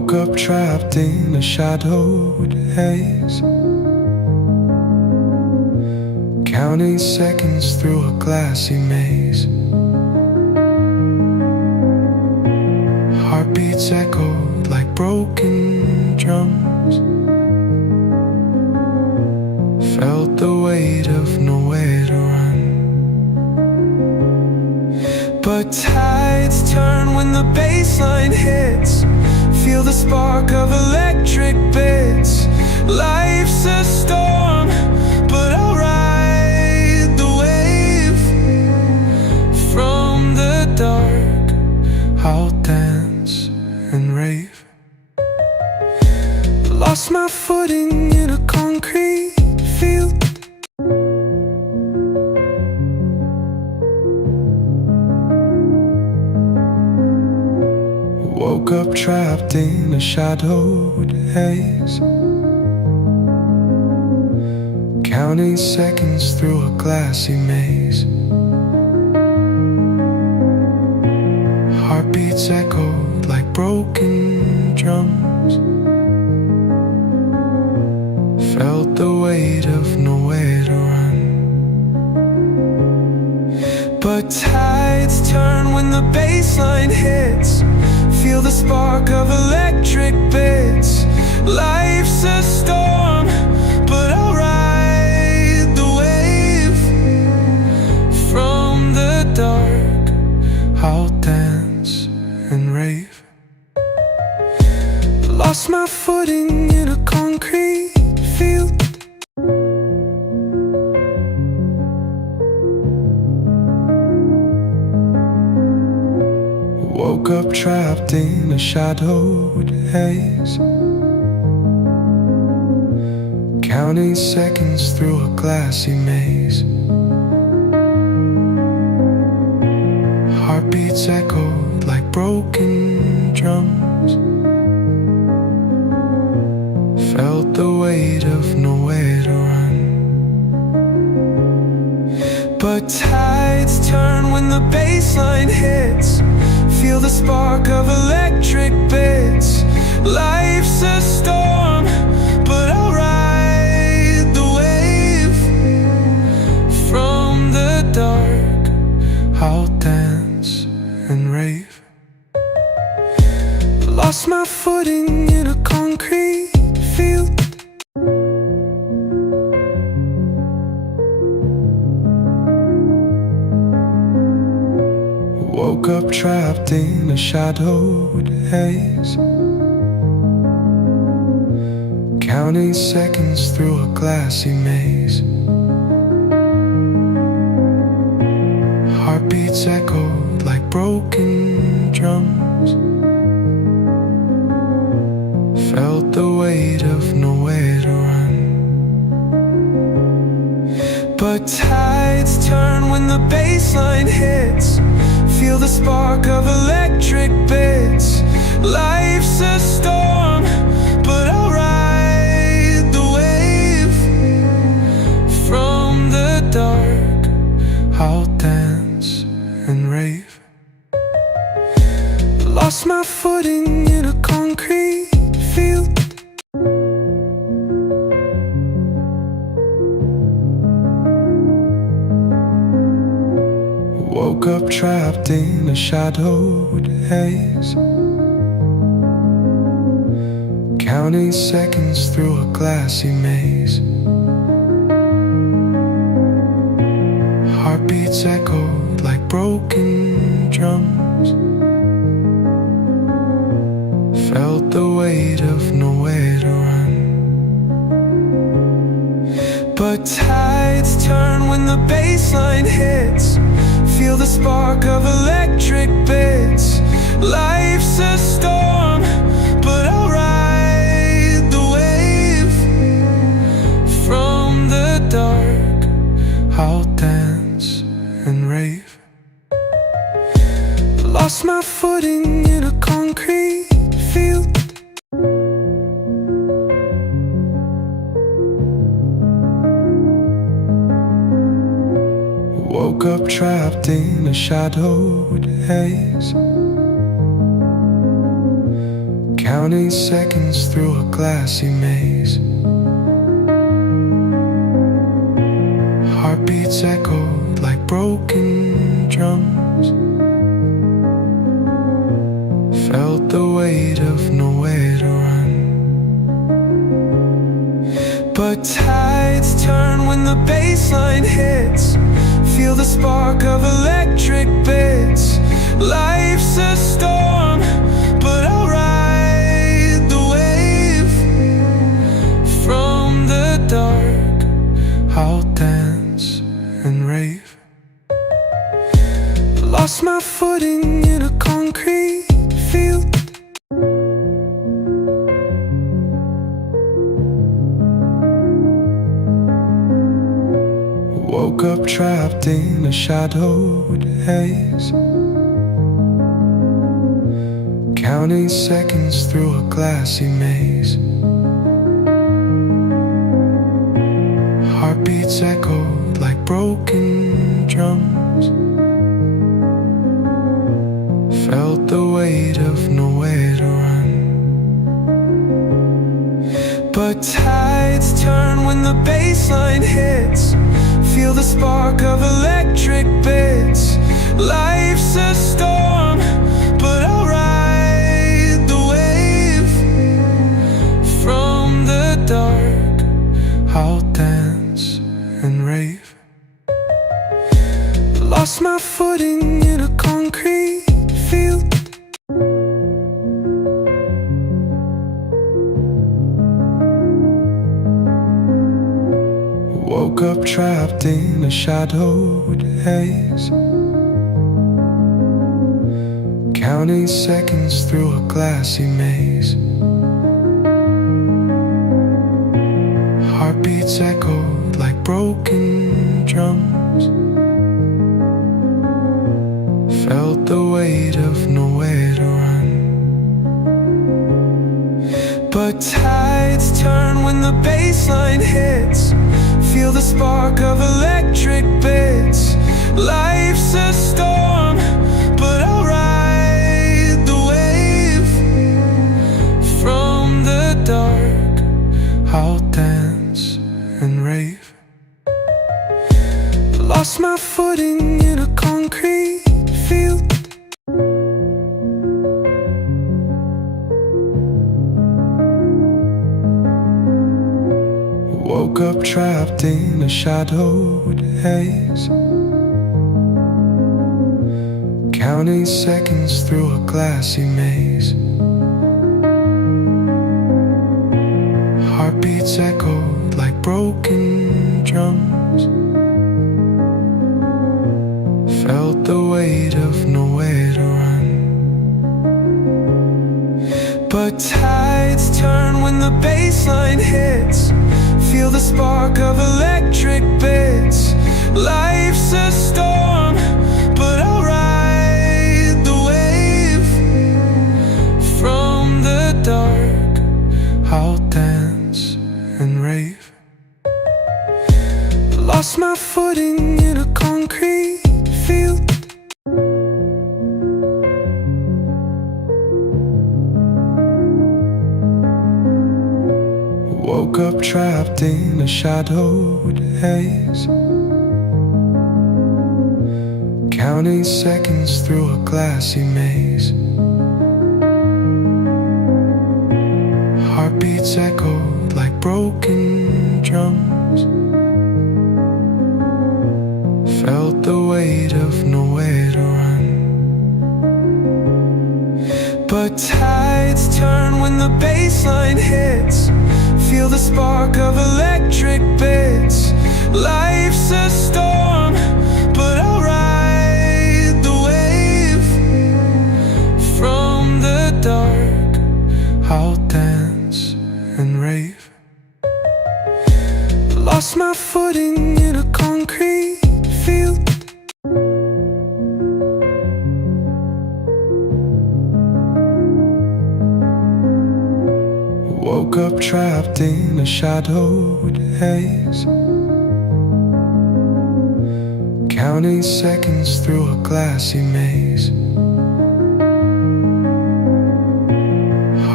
Woke up trapped in a shadowed haze, counting seconds through a glassy maze. Heartbeats echoed like broken drums, felt the weight of nowhere to run. But tides turn when the baseline hits, feel the spark of electric bits. Life's a storm, but I'll ride the wave. From the dark, I'll dance and rave. Lost my footing in a concrete field, woke up trapped in a shadowed haze, counting seconds through a glassy maze. Heartbeats echoed like broken drums, felt the weight of nowhere to run. But tides turn when the baseline hits, feel the spark of electric bits. Life's a storm, but I'll ride the wave. From the dark, I'll dance and rave. Lost my footing in a concrete field, woke up trapped in a shadowed haze, counting seconds through a glassy maze. Heartbeats echoed like broken drums, felt the weight of nowhere to run. But tides turn when the baseline hits, feel the spark of electric bits. Life's a storm, but I'll ride the wave. From the dark, I'll dance and rave. Lost my footing in a concrete field, woke up trapped in a shadowed haze, counting seconds through a glassy maze. Heartbeats echoed like broken drums, felt the weight of nowhere to run. But tides turn when the baseline hits, feel the spark of electric bits. Life's a storm, but I'll ride the wave. From the dark, I'll dance and rave. Lost my footing in a concrete field, woke up trapped in a shadowed haze, counting seconds through a glassy maze. Heartbeats echoed like broken drums, felt the weight of nowhere to run. But tides turn when the baseline hits, feel the spark of electric bits. Life's a storm, but I'll ride the wave. From the dark, I'll dance and rave. Lost my footing in a concrete field, woke up trapped in a shadowed haze, counting seconds through a glassy maze. Heartbeats echoed like broken drums. Felt the weight of nowhere to run. But tides turn when the baseline hits. Feel the spark of electric bits. Life's a storm, but I'll ride the wave. From the dark, I'll dance and rave. Lost my footing in a concrete field. Woke up trapped in a shadowed haze, counting seconds through a glassy maze. Heartbeats echoed like broken drums. Felt the weight of nowhere to run. But tides turn when the baseline hits. Feel the spark of electric bits. Life's a storm, but I'll ride the wave. From the dark, I'll dance and rave. Lost my footing in a concrete field. Woke up trapped in a shadowed haze, counting seconds through a glassy maze. Heartbeats echoed like broken drums. Felt the weight of nowhere to run. But tides turn when the baseline hits. Feel the spark of electric bits. Life's a storm, but I'll ride the wave. From the dark, I'll dance and rave. Lost my footing in a concrete field. Woke up trapped in a shadowed haze, counting seconds through a glassy maze. Heartbeats echoed like broken drums. Felt the weight of nowhere to run. But tides turn when the baseline hits. Feel the spark of electric bits. Life's a storm, but I'll ride the wave. From the dark, I'll dance and rave. Lost my footing in a concrete field. Woke up trapped in a shadowed haze, counting seconds through a glassy maze. Heartbeats echoed like broken drums. Felt the weight of nowhere to run. But tides turn when the baseline hits. Feel the spark of electric bits. Life's a storm, but I'll ride the wave. From the dark, I'll dance and rave. Lost my footing in a concrete field. Woke up trapped in a shadowed haze, counting seconds through a glassy maze.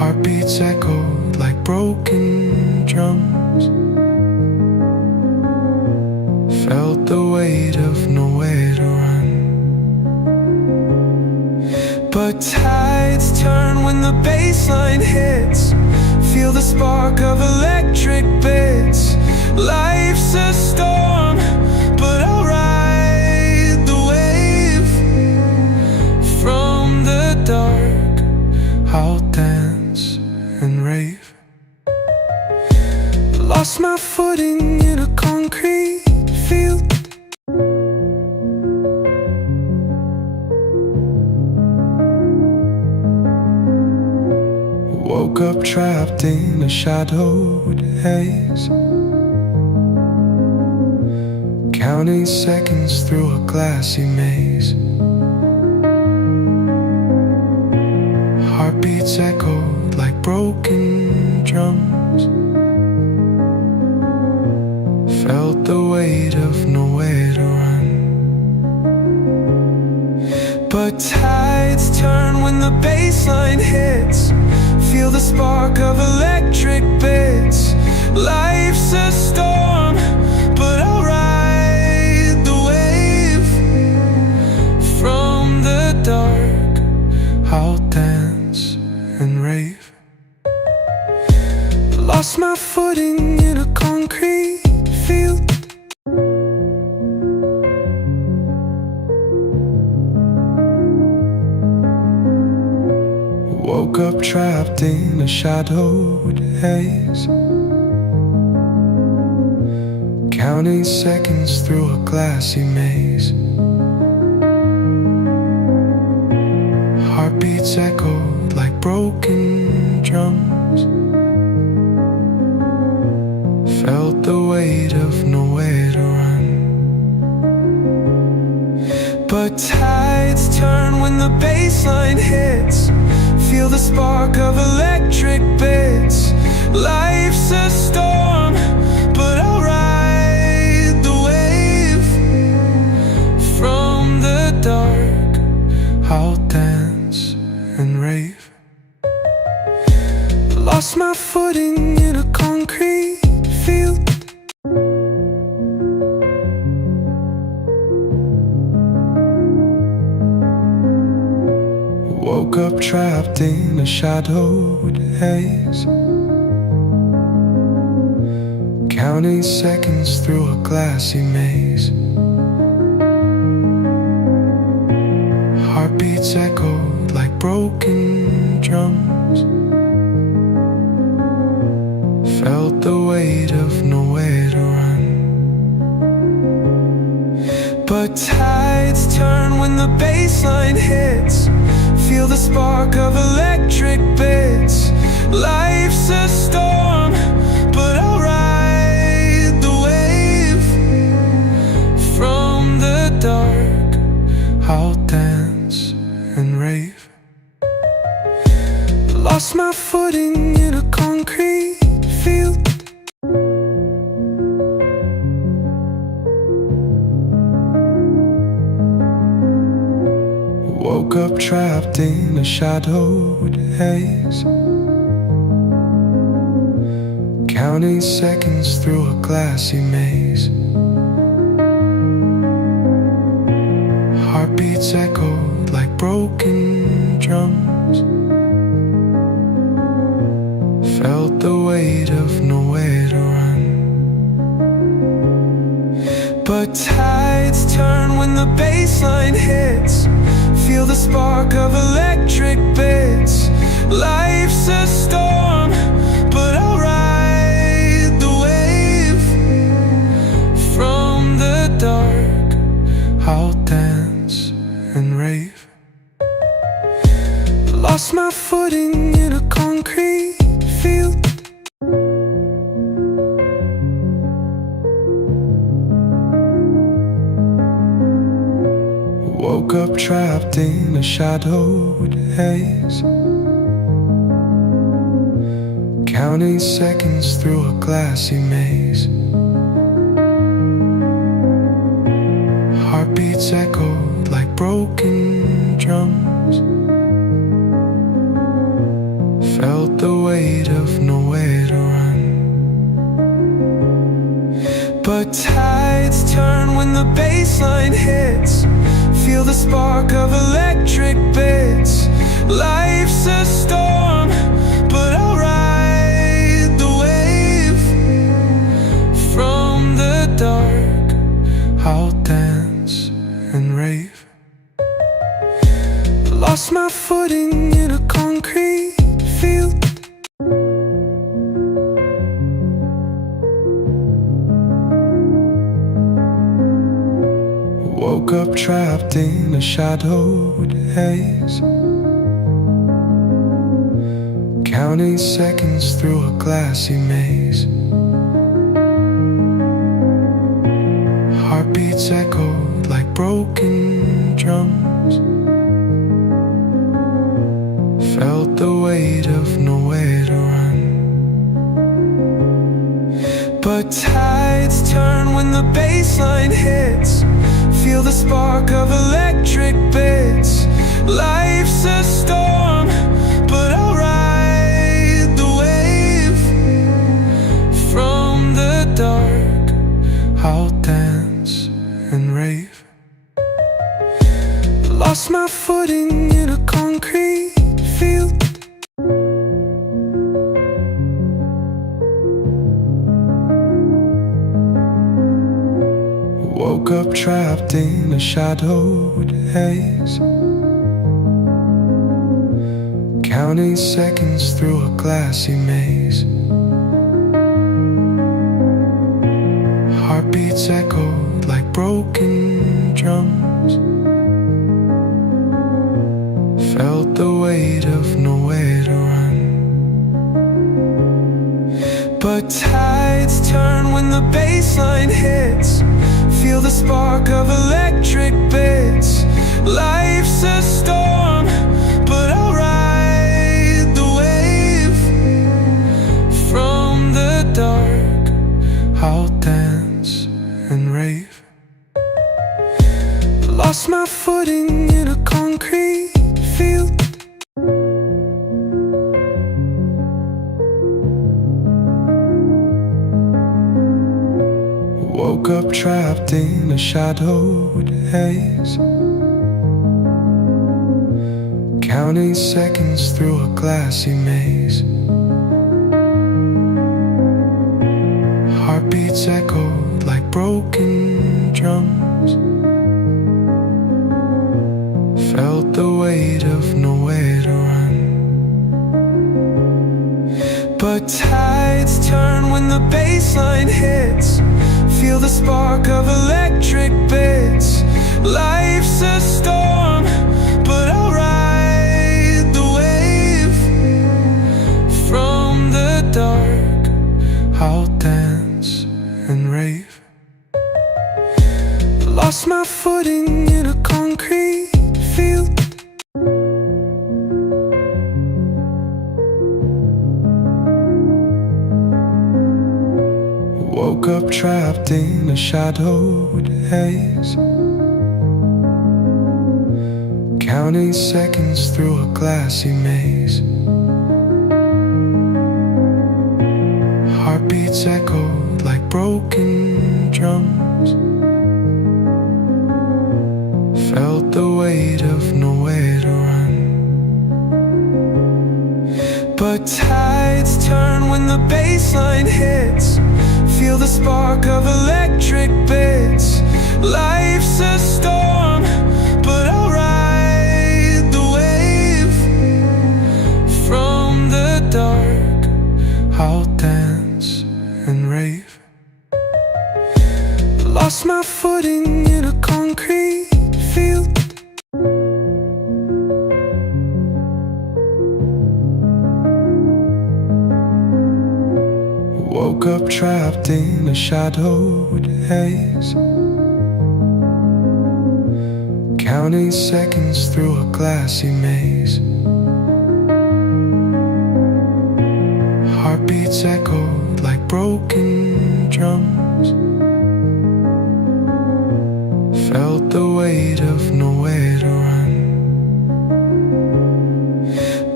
Heartbeats echoed like broken drums. Felt the weight of nowhere to run. But tides turn when the baseline hits. Feel the spark of electric bits. Life's a storm, but I'll ride the wave. From the dark, I'll dance and rave. Lost my footing in a concrete field. Woke up trapped in a shadowed haze, counting seconds through a glassy maze. Heartbeats echoed like broken drums. Felt the weight of nowhere to run. But tides turn when the baseline hits. Feel the spark of electric bits. Life's a storm, but I'll ride the wave. From the dark, I'll dance and rave. Lost my footing in a concrete field. Woke up trapped in a shadowed haze, counting seconds through a glassy maze. Heartbeats echoed like broken drums. Felt the weight of nowhere to run. But tides turn when the baseline hits. Feel the spark of electric bits. Life's a storm, but I'll ride the wave. From the dark, I'll dance and rave. Lost my footing in a concrete field. Woke up trapped in a shadowed haze, counting seconds through a glassy maze. Heartbeats echoed like broken drums. Felt the weight of nowhere to run. But tides turn when the baseline hits. Feel the spark of electric bits. Life's a storm, but I'll ride the wave. From the dark, I'll dance and rave. Lost my footing in a concrete field. Woke up trapped in a shadowed haze, counting seconds through a glassy maze. Heartbeats echoed like broken drums. Felt the weight of nowhere to run. But tides turn when the baseline hits. Feel the spark of electric bits. Life's a storm, but I'll ride the wave. From the dark, I'll dance and rave. Lost my footing in a concrete field. Woke up trapped in a shadowed haze, counting seconds through a glassy maze. Heartbeats echoed like broken drums. Felt the weight of nowhere to run. But tides turn when the baseline hits. Feel the spark of electric bits. Life's a storm, but I'll ride the wave. From the dark, I'll dance and rave. Lost my footing in a concrete field. Woke up trapped in a shadowed haze, counting seconds through a glassy maze. Heartbeats echoed like broken drums. Felt the weight of nowhere to run. But tides turn when the baseline hits. Feel the spark of electric bits. Life's a storm, but I'll ride the wave. From the dark, I'll dance and rave. Lost my footing in a concrete field. Woke up trapped in a shadowed haze, counting seconds through a glassy maze. Heartbeats echoed like broken drums. Felt the weight of nowhere to run. But tides turn when the baseline hits. Feel the spark of electric bits. Life's a storm, but I'll ride the wave. From the dark, I'll dance and rave. Lost my footing in a concrete field. Woke up trapped in a shadowed haze, counting seconds through a glassy maze. Heartbeats echoed like broken drums. Felt the weight of nowhere to run. But tides turn when the baseline hits. Feel the spark of electric bits. Life's a storm, but I'll ride the wave. From the dark, I'll dance and rave. Lost my footing in a concrete field. Woke up trapped in a shadowed haze, counting seconds through a glassy maze. Heartbeats echoed like broken drums. Felt the weight of nowhere to run. But tides turn when the baseline hits. Feel the spark of electric bits. Life's a storm, but I'll ride the wave. From the dark, I'll dance and rave. Lost my footing in a concrete field. Woke up trapped in a shadowed haze, counting seconds through a glassy maze. Heartbeats echoed like broken drums. Felt the weight of nowhere to run.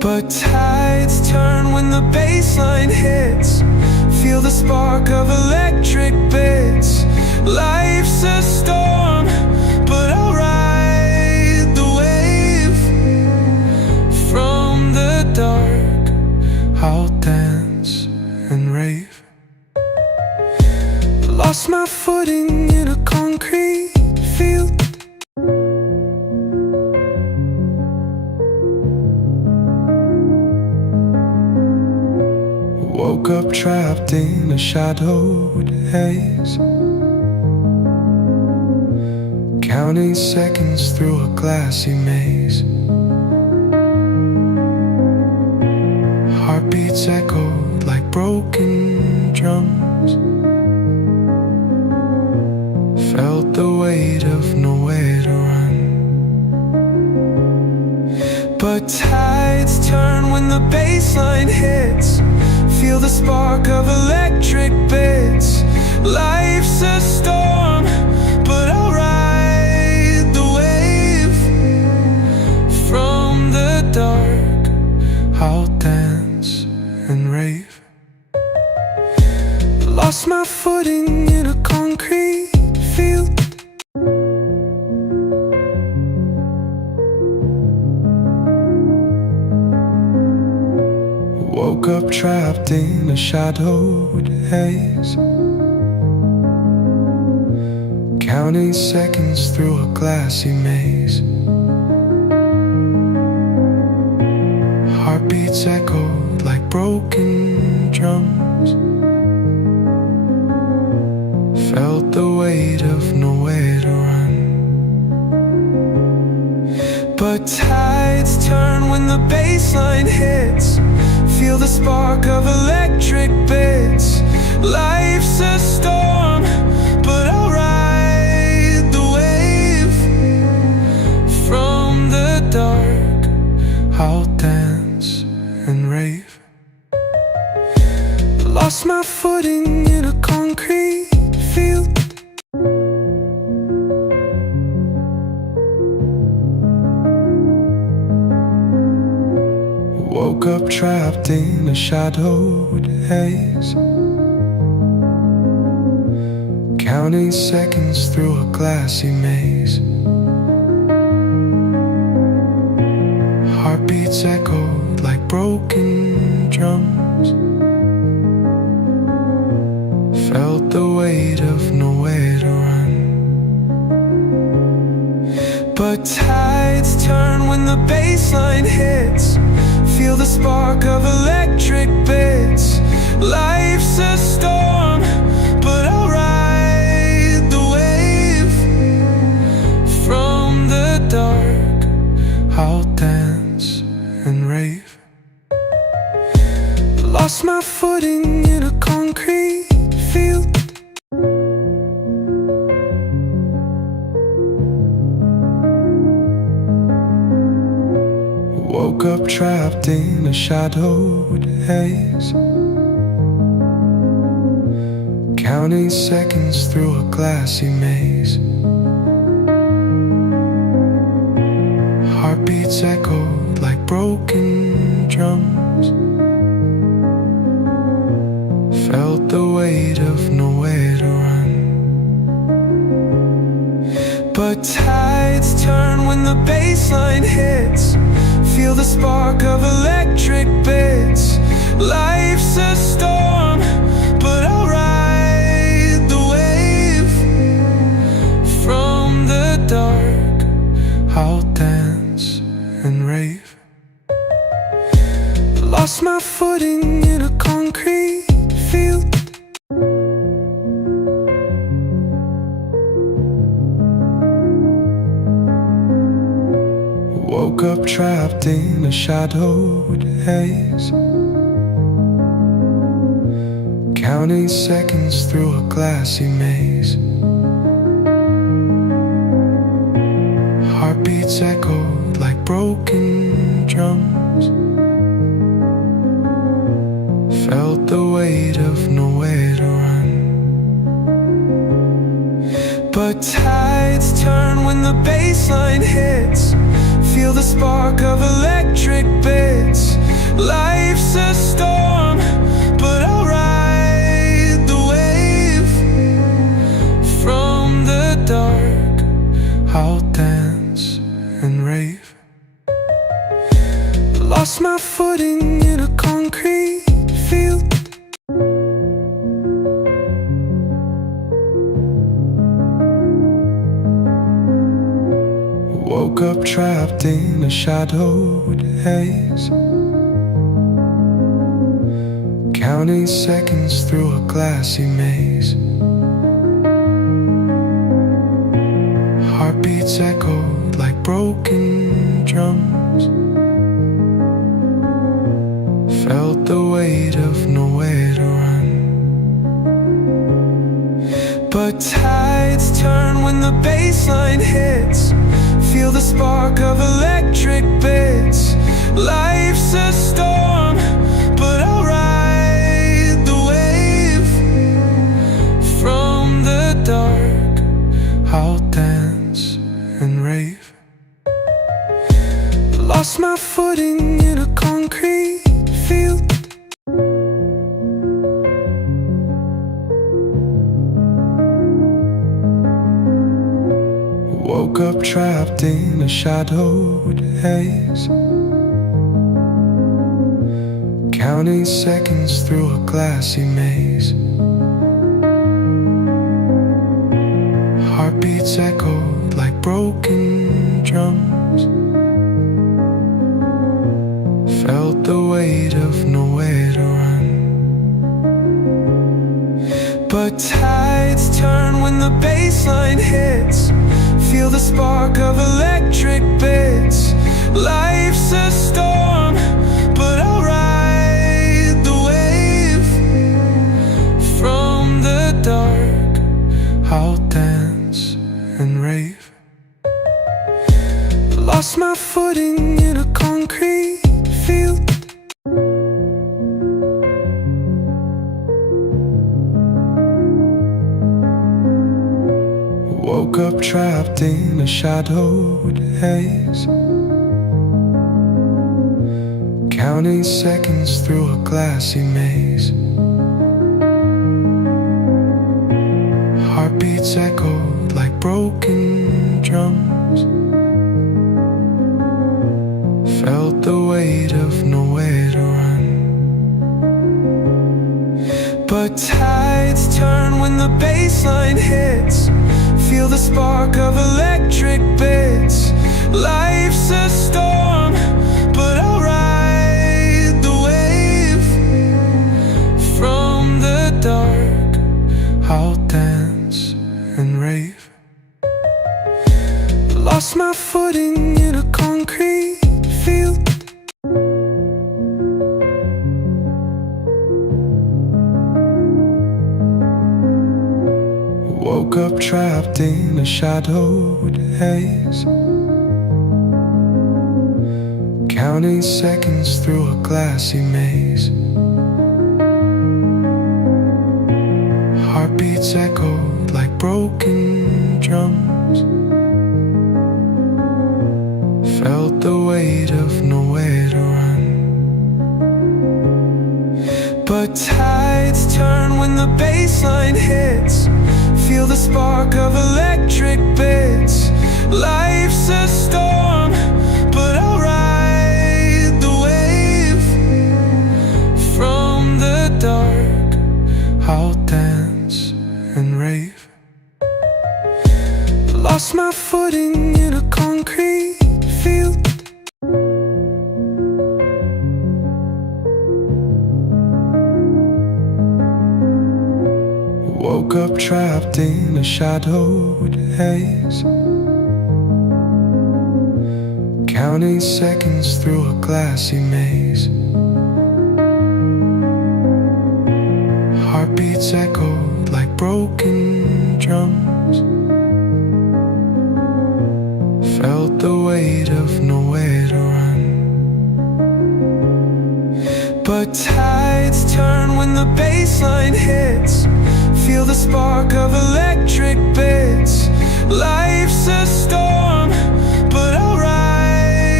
But tides turn when the bass line hits. Feel the spark of electric bits. Life's a storm, but I'll ride the wave. From the dark, I'll dance and rave. Lost my footing in a concrete field. Woke up trapped in a shadowed haze, counting seconds through a glassy maze. Heartbeats echoed like broken drums. Felt the weight of nowhere to run. But tides turn when the bass line hits. Feel the spark of electric bits. Life's a storm, but I'll ride the wave. From the dark, I'll dance and rave. Lost my footing in a concrete field. Woke up trapped in a shadowed haze, counting seconds through a glassy maze. Heartbeats echoed like broken drums. Felt the weight of nowhere to run. But tides turn when the bass line hits. Feel the spark of electric bits. Life's a storm, but I'll ride the wave. From the dark, I'll dance and rave. Lost my footing in a concrete field. Woke up trapped in a shadowed haze, counting seconds through a glassy maze. Heartbeats echoed like broken drums. Felt the weight of nowhere to run. But tides turn when the bass line hits. Feel the spark of electric bits. Life's a storm, but I'll ride the wave. From the dark, I'll dance and rave. Lost my footing in a concrete field. Woke up trapped in a shadowed haze, counting seconds through a glassy maze. Heartbeats echoed like broken drums. Felt the weight of nowhere to run. But tides turn when the bass line hits. Feel the spark of electric bits. Life's a storm, but I'll ride the wave. From the dark, I'll dance and rave. Lost my footing in a concrete field. Woke up trapped in a shadowed haze, counting seconds through a glassy maze. Heartbeats echoed like broken drums. Felt the weight of nowhere to run. But tides turn when the bass line hits. feel the spark of electric bits. Life's a storm, but I'll ride the wave. From the dark, I'll dance and rave. Lost my footing in a concrete field. Woke up trapped in a shadowed haze, counting seconds through a glassy maze. Heartbeats echoed like broken drums, felt the weight of nowhere to run. But tides turn when the baseline hits, feel the spark of electric bits. Life's a storm, but I'll ride the wave. From the dark, I'll dance and rave. Lost my footing in a concrete field. Woke up trapped in a shadowed haze, counting seconds through a glassy maze. Heartbeats echoed like broken drums, felt the weight of nowhere to run. But tides turn when the baseline hits, feel the spark of electric bits. Life's a storm, but I'll ride the wave. From the dark, I'll dance and rave. Lost my footing in a concrete field. Woke up trapped in a shadowed haze, counting seconds through a glassy maze. Heartbeats echoed like broken drums, felt the weight of nowhere to run. But tides turn when the baseline hits, feel the spark of electric bits. Life's a storm, but I'll ride the wave. From the dark, I'll dance and rave. Lost my footing in a concrete field. Woke up trapped in a shadowed haze, counting seconds through a glassy maze. Heartbeats echoed like broken drums, felt the weight of nowhere to run. But tides turn when the baseline hits, feel the spark of electric bits. Life's a storm, but I'll ride the wave. From the dark, I'll dance and rave. Lost my footing in a concrete field. Woke up trapped in a shadowed haze, counting seconds through a glassy maze. Heartbeats echoed like broken drums, felt the weight of nowhere to run. But tides turn when the baseline hits, feel the spark of electric bits. Life's a storm, but I'll ride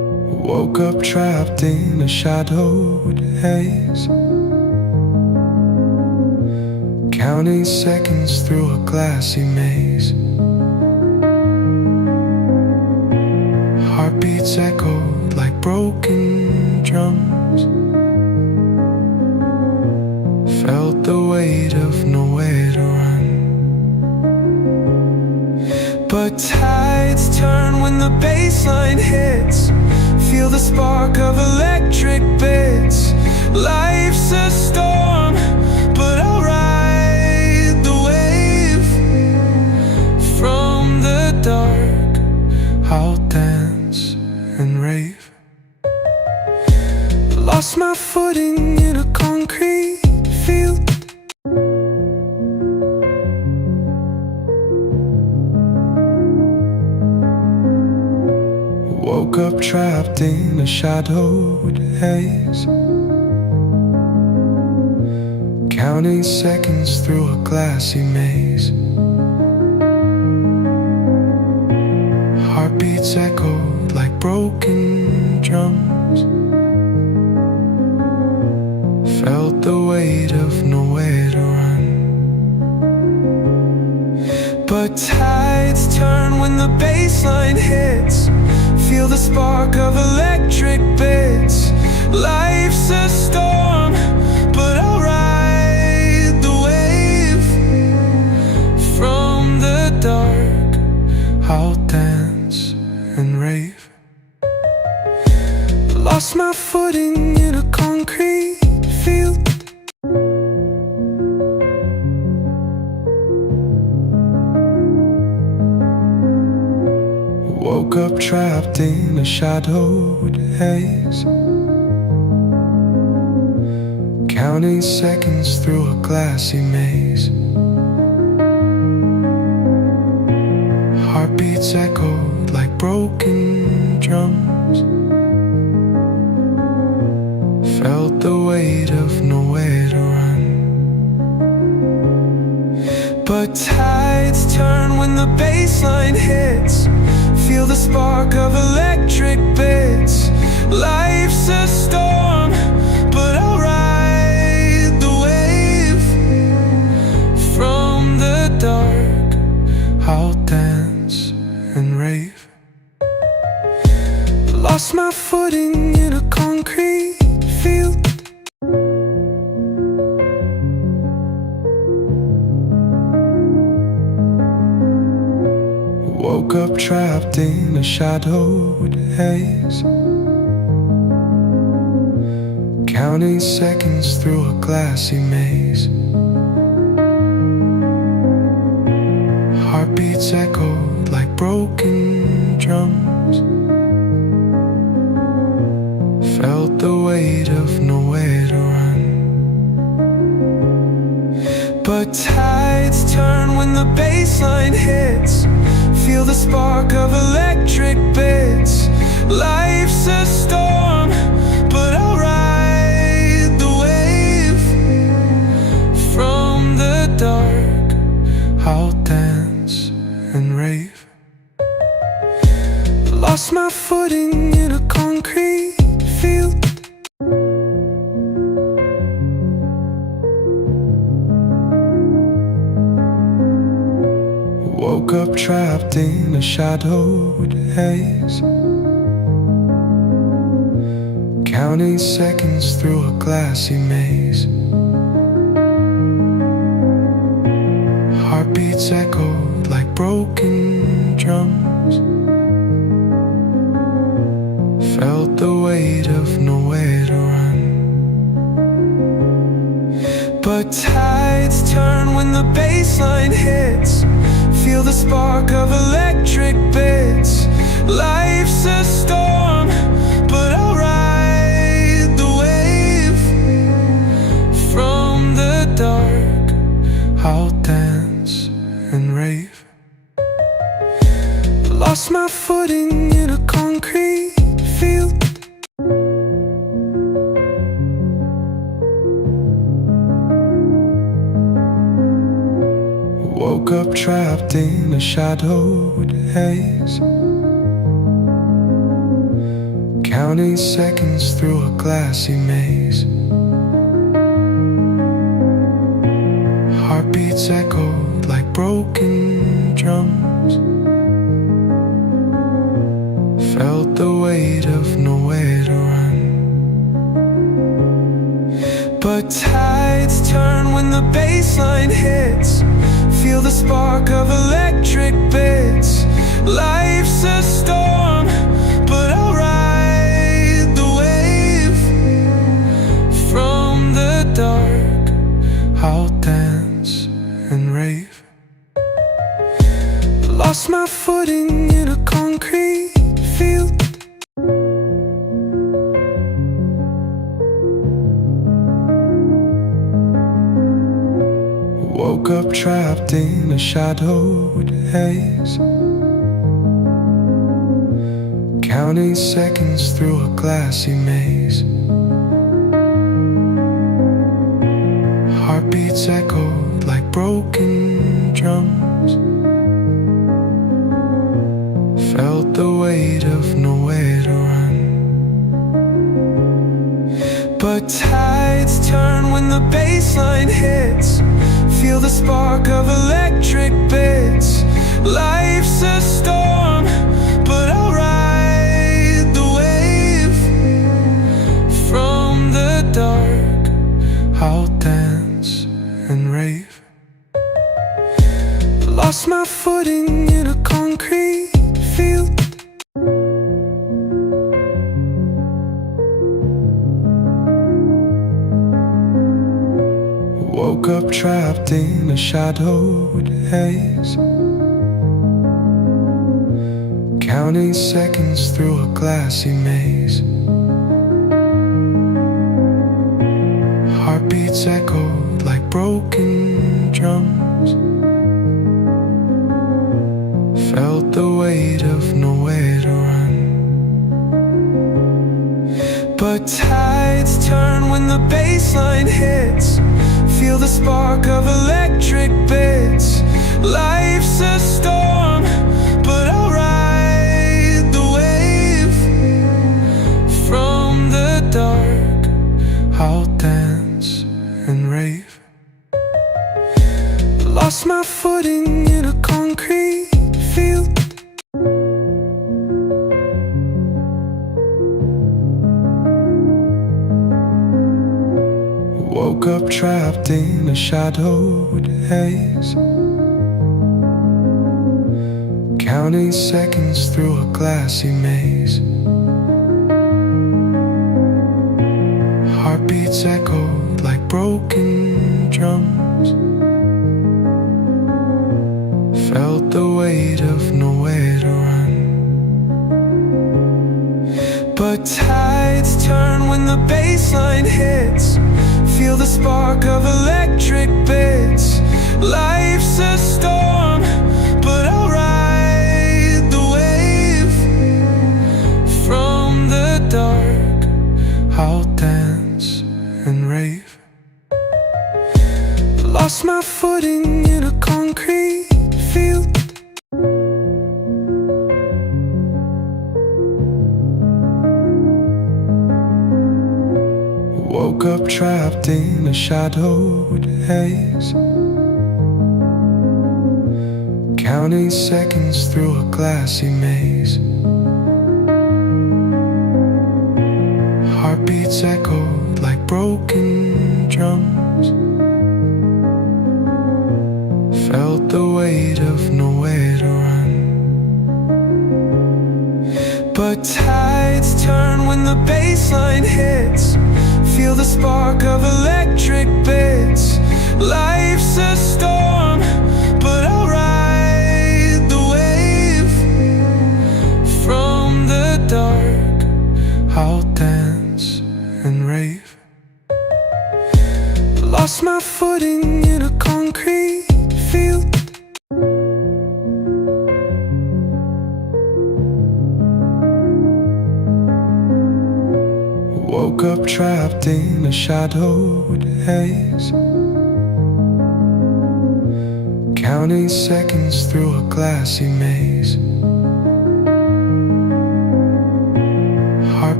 trapped in a shadowed haze, counting seconds through a glassy maze. Heartbeats echoed like broken drums, felt the weight of nowhere to run. But tides turn when the baseline hits, feel the spark of electric bits. Life's a storm, but I'll ride the wave. From the dark, I'll dance and rave. Lost my footing in a concrete field, woke up trapped in a shadowed haze, counting seconds through a glassy maze. Heartbeats echoed like broken drums, felt the weight of nowhere to run. But tides turn when the baseline hits, feel the spark of electric bits. Life's a storm, but I'll ride the wave. From the dark, I'll dance and rave. Lost my footing in a concrete field, woke up trapped in a shadowed haze, counting seconds through a glassy maze. Heartbeats echoed like broken drums, felt the weight of nowhere to run. But tides turn when the baseline hits, feel the spark of electric bits. Life's a storm, but I'll ride the wave. From the dark, I'll dance and rave. Lost my footing in a concrete field, woke up trapped in a shadowed haze, counting seconds through a glassy maze. Heartbeats echoed like broken drums, felt the weight of nowhere to run. But tides turn when the baseline hits, feel the spark of electric bits. Life's a storm, but I'll ride the wave. From the dark, I'll dance and rave. Lost my footing in a concrete field, woke up trapped in a shadowed haze, counting seconds through a glassy maze. Heartbeats echoed like broken drums, felt the weight of nowhere to run. But tides turn when the baseline hits, feel the spark of electric bits. Life's a storm, but I'll ride the wave. From the dark, I'll dance and rave. Lost my footing in a concrete field, woke up trapped in a shadowed haze, counting seconds through a glassy maze. Heartbeats echoed like broken drums. Felt the weight of nowhere to run. But tides turn when the baseline hits. Feel the spark of electric bits. Life's a storm, but I'll ride the wave. From the dark, I'll dance and rave. Lost my footing in a concrete field. Woke up trapped in a shadowed haze, counting seconds through a glassy maze. Heartbeats echoed like broken drums. Felt the weight of nowhere to run. But tides turn when the baseline hits. Feel the spark of electric bits. Life's a storm, but I'll ride the wave. From the dark, I'll dance and rave. Lost my footing in a concrete field. Woke up trapped in a shadowed haze, counting seconds through a glassy maze. Heartbeats echoed like broken drums. Felt the weight of nowhere to run. But tides turn when the baseline hits. Feel the spark of electric bits. Life's a storm, but I'll ride the wave. From the dark, I'll dance and rave. Lost my footing in a concrete field. Woke up trapped in a shadowed haze, counting seconds through a glassy maze. Heartbeats echoed like broken drums. Felt the weight of nowhere to run. But tides turn when the baseline hits. Feel the spark of electric bits. Life's a storm, but I'll ride the wave. From the dark, I'll dance and rave. Lost my footing in a concrete field. Woke up trapped in a shadowed haze, counting seconds through a glassy maze. Heartbeats echoed like broken drums. Felt the weight of nowhere to run. But tides turn when the baseline hits. Feel the spark of electric bits. Life's a storm, but I'll ride the wave. From the dark, I'll dance and rave. Lost my footing in a concrete field. Woke up trapped in a shadowed haze, counting seconds through a glassy maze. Heartbeat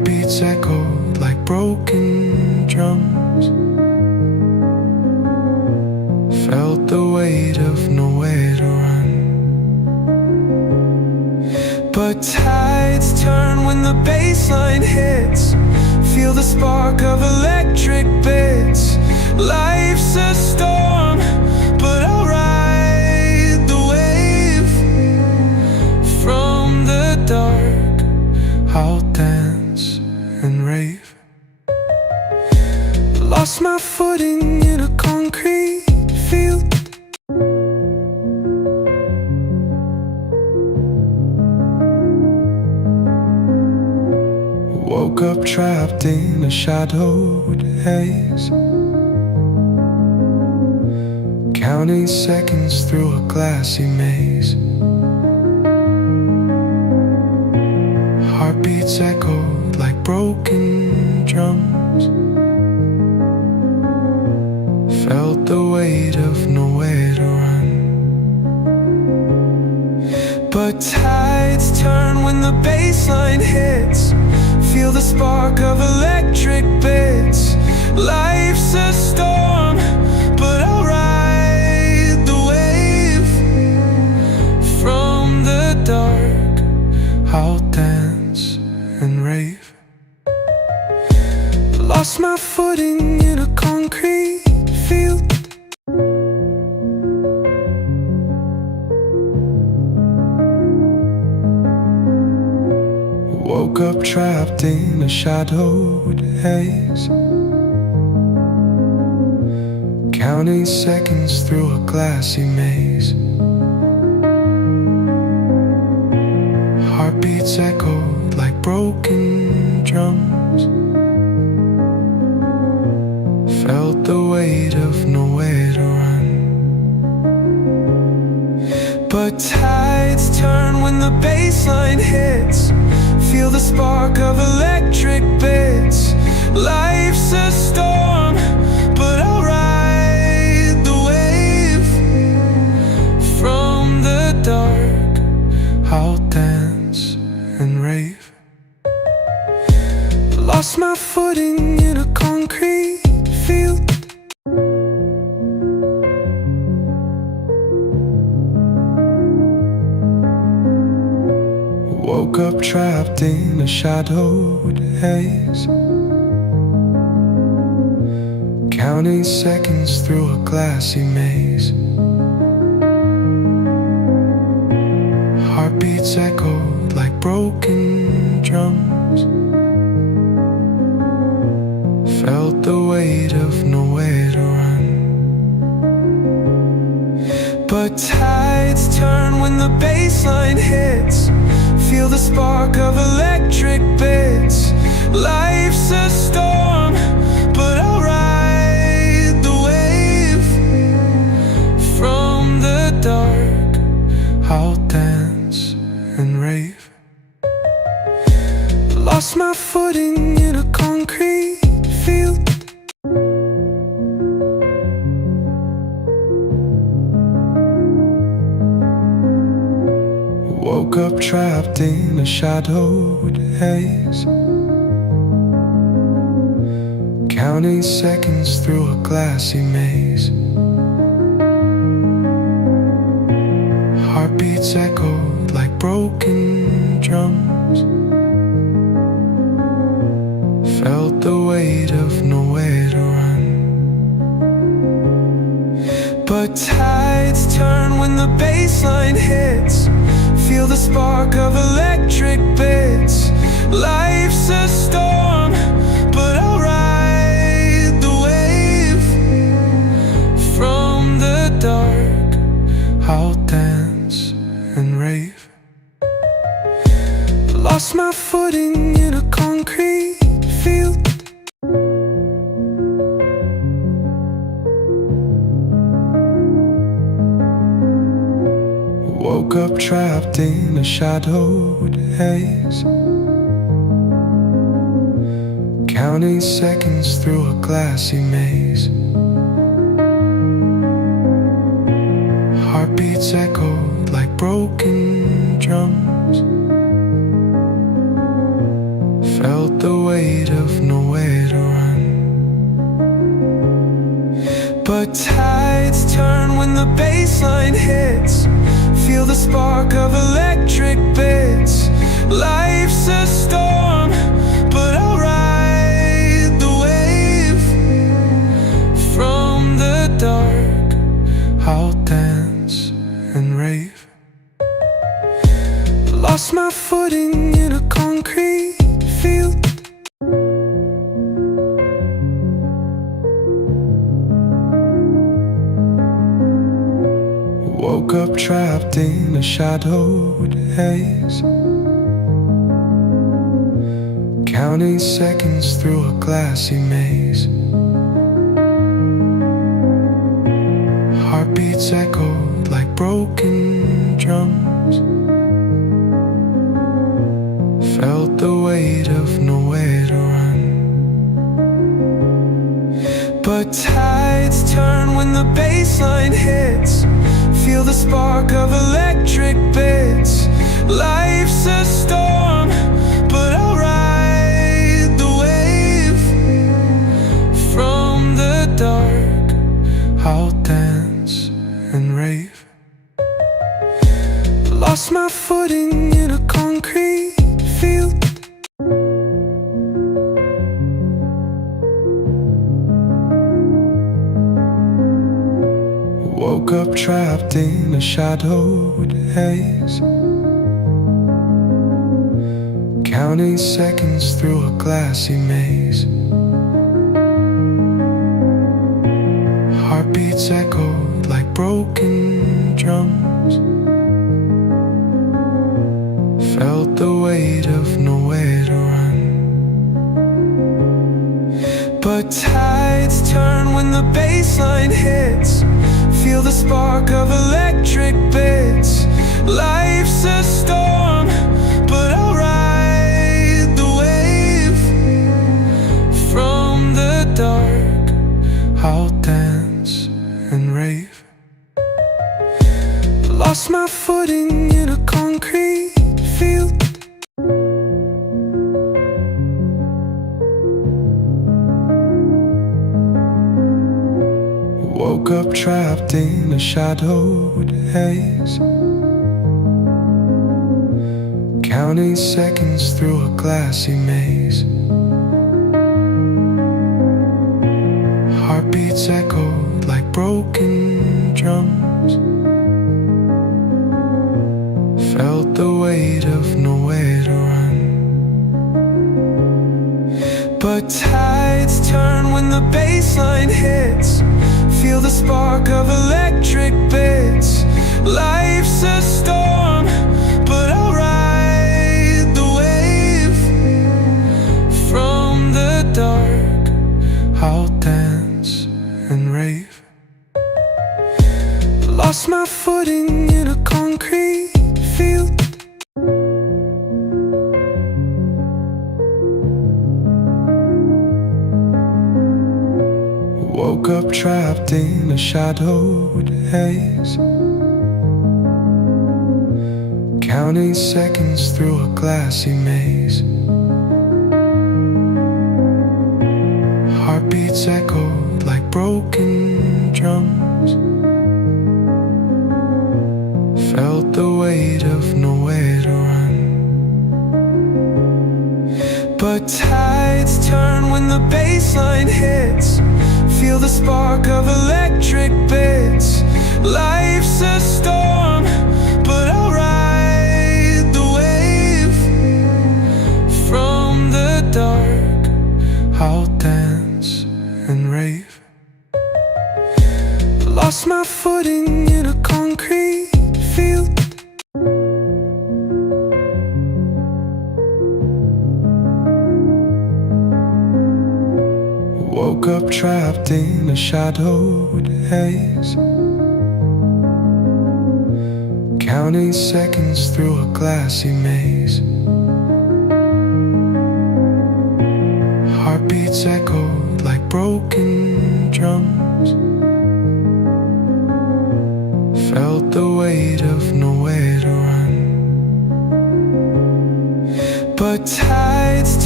Heartbeats echoed like broken drums. Felt the weight of nowhere to run. But tides turn when the baseline hits. Feel the spark of electric bits. Life's a storm, but I'll ride the wave. From the dark, I'll dance and rave. Lost my footing in a concrete field. Woke up trapped in a shadowed haze, counting seconds through a glassy maze. Heartbeats echoed like broken drums. Felt the weight of nowhere to run. But tides turn when the baseline hits. Feel the spark of electric bits. Life's a storm, but I'll ride the wave. From the dark, I'll dance and rave. Lost my footing in a concrete field. Woke up trapped in a shadowed haze, counting seconds through a glassy maze. Heartbeats echoed like broken drums. Felt the weight of nowhere to run. But tides turn when the baseline hits. Feel the spark of electric bits. Life's a storm, but I'll ride the wave. From the dark, I'll dance and rave. Lost my footing in a concrete field. Woke up trapped in a shadowed haze, counting seconds through a glassy maze. Heartbeats echoed like broken drums. Felt the weight of nowhere to run. But tides turn when the baseline hits. Feel the spark of electric bits. Life's a storm, but I'll ride the wave. From the dark, I'll dance and rave. Lost my footing in a concrete field. Woke up trapped in a shadowed haze, counting seconds through a glassy maze. Heartbeats echoed like broken drums. Felt the weight of nowhere to run. But tides turn when the baseline hits. Feel the spark of electric bits. Life's a storm, but I'll ride the wave. From the dark, I'll dance and rave. Lost my footing in a concrete field. Woke up trapped in a shadowed haze, counting seconds through a glassy maze. Heartbeats echoed like broken drums. Felt the the weight of nowhere to run. But tides turn when the baseline hits. Feel the spark of electric bits. Life's a storm, but I'll ride the wave. From the dark, I'll dance and rave. Lost my footing in a concrete field. Woke up trapped in a shadowed haze, counting seconds through a glassy maze. Heartbeats echoed like broken drums. Felt the weight of nowhere to run. But tides turn when the baseline hits. Feel the spark of electric bits. Life's a storm, but I'll ride the wave. From the dark, I'll dance and rave. Lost my footing in a concrete field. Woke up trapped in a shadowed haze, counting seconds through a glassy maze. Heartbeats echoed like broken drums. Felt the weight of nowhere to run. But tides turn when the baseline hits. Feel the spark of electric bits. Life's a storm, but I'll ride the wave. From the dark, I'll dance and rave. Lost my footing in a concrete field. Woke up trapped in a shadowed haze, counting seconds through a glassy maze. Heartbeats echoed like broken drums. Felt the weight of nowhere to run. But tides turn when the baseline hits. Feel the spark of electric bits. Life's a storm, but I'll ride the wave. From the dark, I'll dance and rave. Lost my footing in a concrete field. Woke up trapped in a shadowed haze, counting seconds through a glassy maze. Heartbeats echoed like broken drums. Felt the weight of nowhere to run. But tides turn when the baseline hits. Feel the spark of electric bits. Life's a storm, but I'll ride the wave. From the dark, I'll dance and rave. Lost my footing in a concrete field. Woke up trapped in a shadowed haze, counting seconds through a glassy maze. Heartbeats echoed like broken drums. Felt the weight of nowhere to run. But tides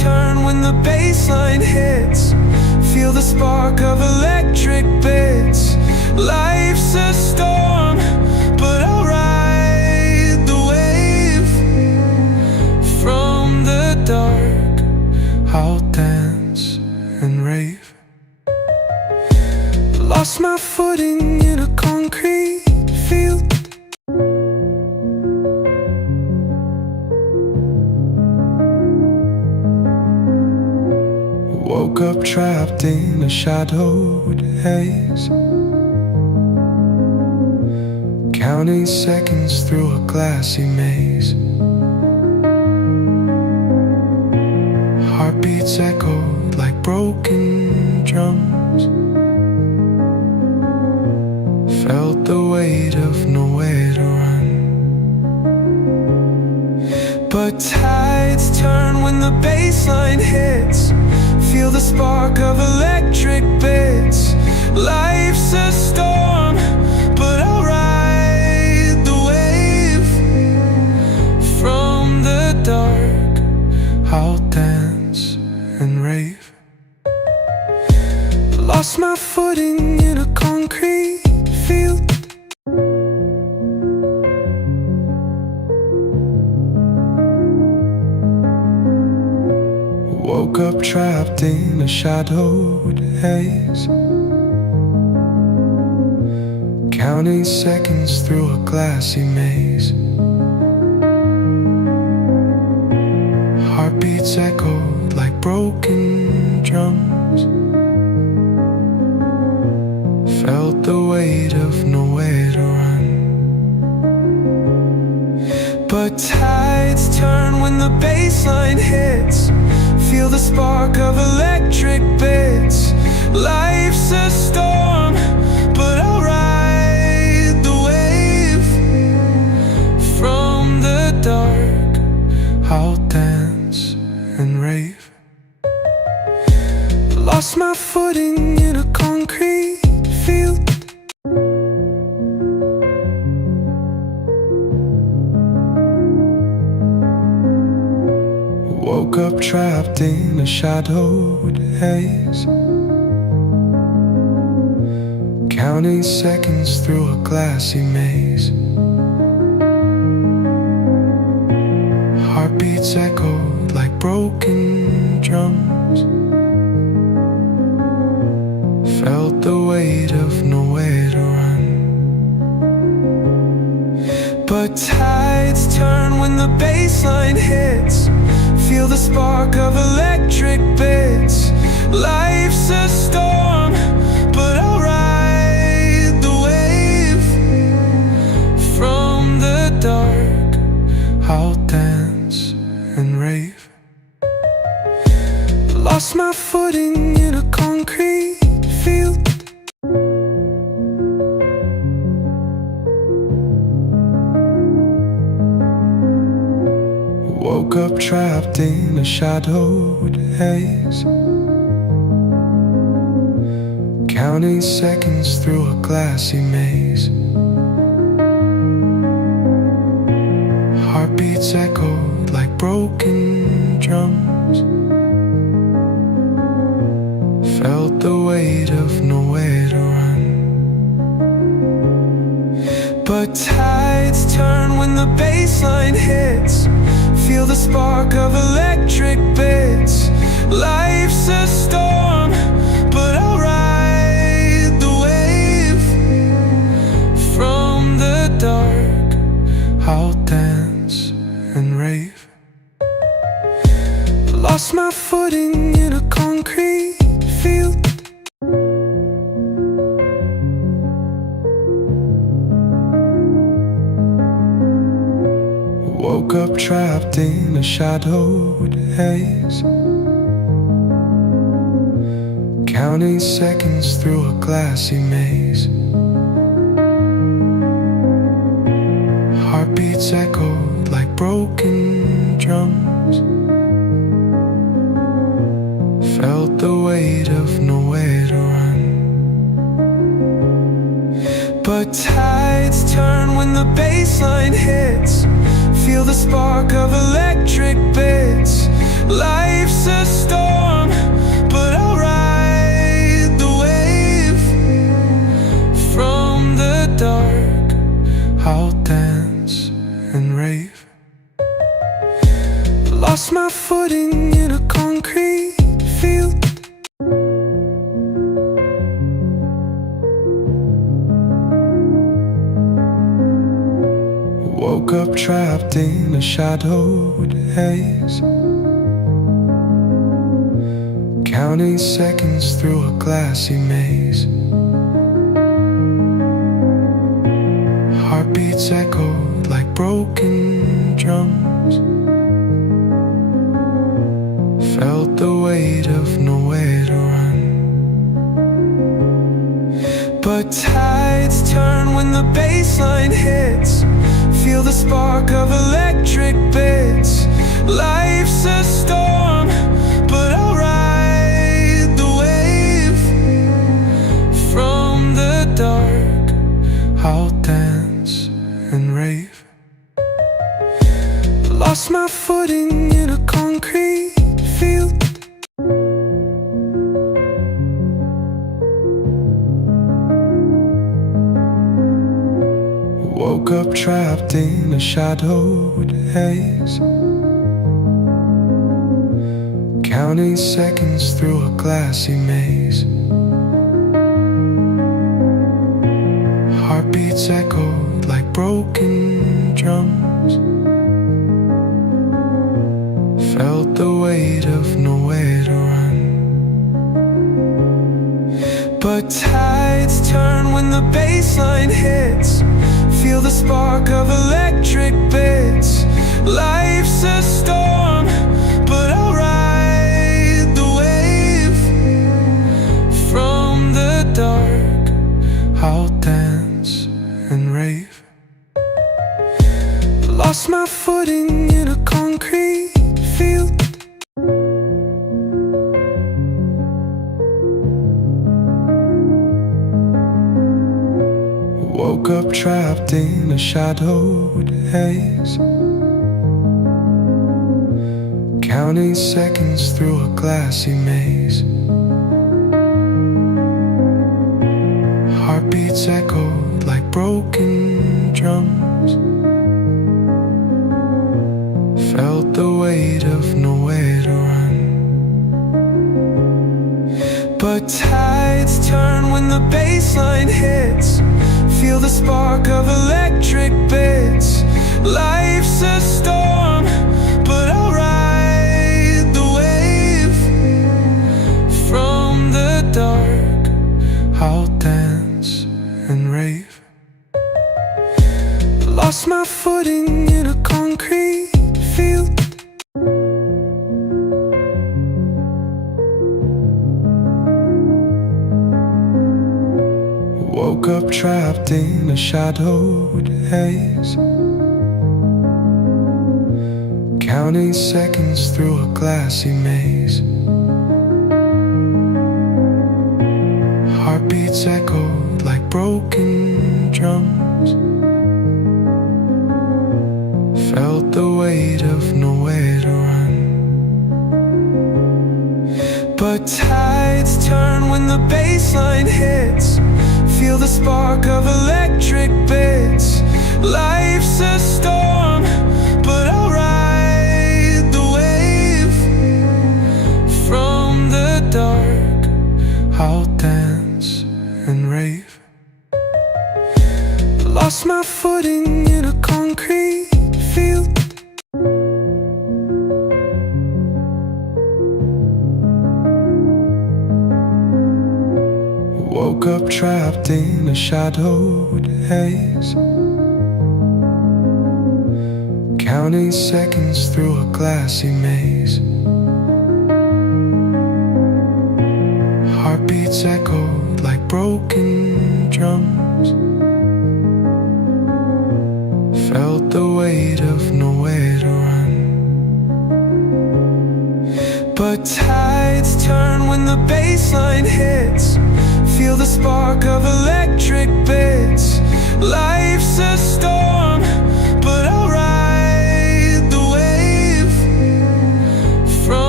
turn when the bass line hits. Feel the spark of electric bits. Life's a storm, but I'll ride the wave. From the dark, I'll dance and rave. Lost my footing in a concrete field. Woke up trapped in a shadowed haze, counting seconds through a glassy maze. Heartbeats echoed like broken drums. Felt the weight of nowhere to run. But tides turn when the bass line hits. Feel the spark of electric bits. Life's a storm, but I'll ride the wave. From the dark, I'll dance and rave. Lost my footing in a concrete field. Woke up trapped in a shadowed haze, counting seconds through a glassy maze. Heartbeats echoed like broken drums. Felt the weight of nowhere to run. But tides turn when the bass line hits. Feel the spark of electric bits. Life's a storm, but I'll ride the wave. From the dark, I'll dance and rave. Lost my footing in a concrete field. Woke up trapped in a shadowed haze, counting seconds through a glassy maze. Heartbeats echoed like broken drums. Felt the weight of nowhere to run. But tides turn when the bass line hits. Feel the spark of electric bits. Life's a storm, but I'll ride the wave. From the dark, I'll dance and rave. Lost my footing in a concrete field. Woke up trapped in a shadowed haze, counting seconds through a glassy maze. Heartbeats echoed like broken drums. Felt the weight of nowhere to run. But tides turn when the bass line hits. Feel the spark of electric bits. Life's a storm, but I'll ride the wave. From the dark, I'll dance and rave. Lost my footing in a concrete field. Woke up trapped in a shadowed haze, counting seconds through a glassy maze. Heartbeats echoed like broken drums. Felt the weight of nowhere to run. But tides turn when the bass line hits. Feel the spark of electric bits. Life's a storm, but I'll ride the wave. From the dark, I'll dance and rave. Lost my footing in a concrete field. Woke up trapped in a shadowed haze, counting seconds through a glassy maze. Heartbeats echoed like broken drums, felt the weight of nowhere to run. But tides turn when the baseline hits, feel the spark of electric bits. Life's a storm, but I'll ride the wave. From the dark, I'll dance and rave. Lost my footing in a concrete field. Woke up trapped in a shadowed haze, counting seconds through a glassy maze. Heartbeats echoed like broken drums, felt the weight of nowhere to run. But tides turn when the baseline hits, feel the spark of electric bits. Life's a storm, but I'll ride the wave. From the dark, I'll dance and rave. Lost my footing in a concrete field. Woke up trapped in a shadowed haze, counting seconds through a glassy maze. Heartbeats echoed like broken drums, felt the weight of nowhere to run. But tides turn when the baseline hits, feel the spark of electric bits. Life's a storm, but I'll ride the wave. From the dark, I'll dance and rave. Lost my footing in a concrete field. Woke up trapped in a shadowed haze, counting seconds through a glassy maze. Heartbeats echoed like broken drums, felt the weight of nowhere to run. But tides turn when the baseline hits, feel the spark of electric bits. Life's a storm, but I'll ride the wave. From the dark, I'll dance and rave. Lost my footing in a concrete field. Woke up trapped in a shadowed haze, counting seconds through a glassy maze. Heartbeats echoed like broken drums, felt the weight of nowhere to run. But tides turn when the baseline hits, feel the spark of electric bits. Life's a storm, but I'll ride the wave. From